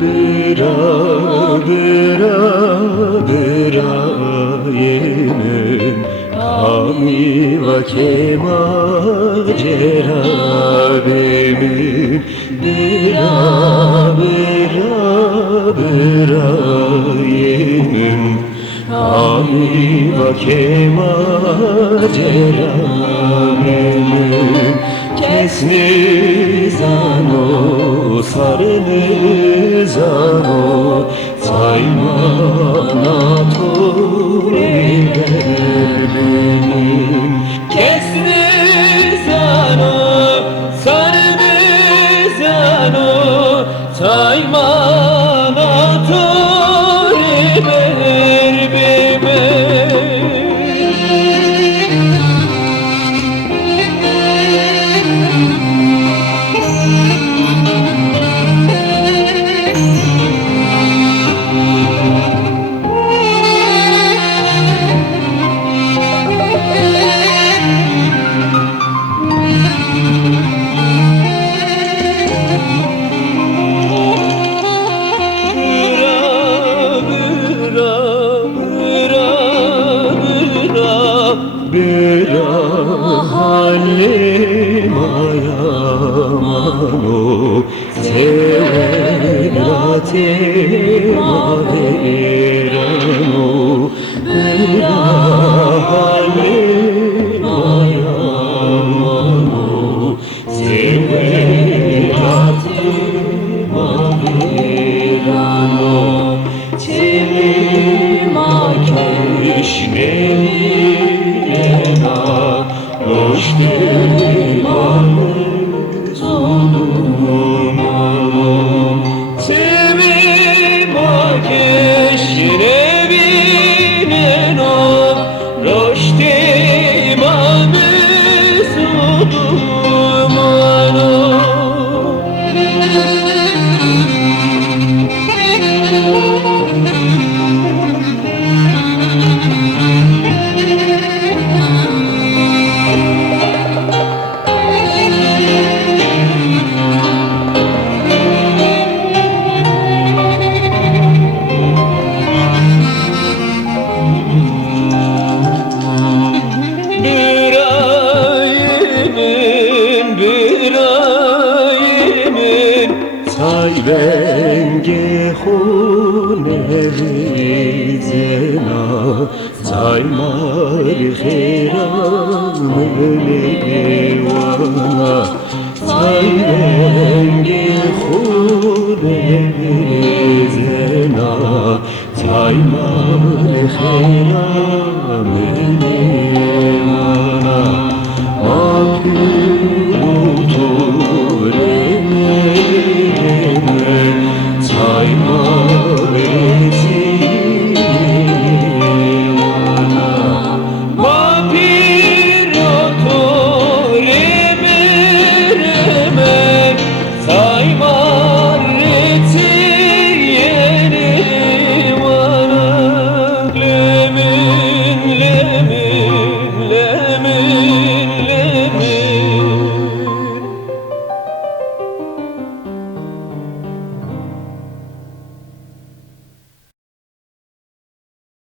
Bıra bıra bıra yemin Kami ve kemacera bemin Bıra bıra bıra yemin Kami ve kemacera bemin Kesni zano sarını zano Saymana turiler benim Kesni zano sarını zano Saymana turiler Bıra halim ayamano Sevelatim averano Bıra halim ayamano Sevelatim averano Çelima keşnemi Renge hunevizena Saymar khiram lewana Renge hunevizena Saymar khiram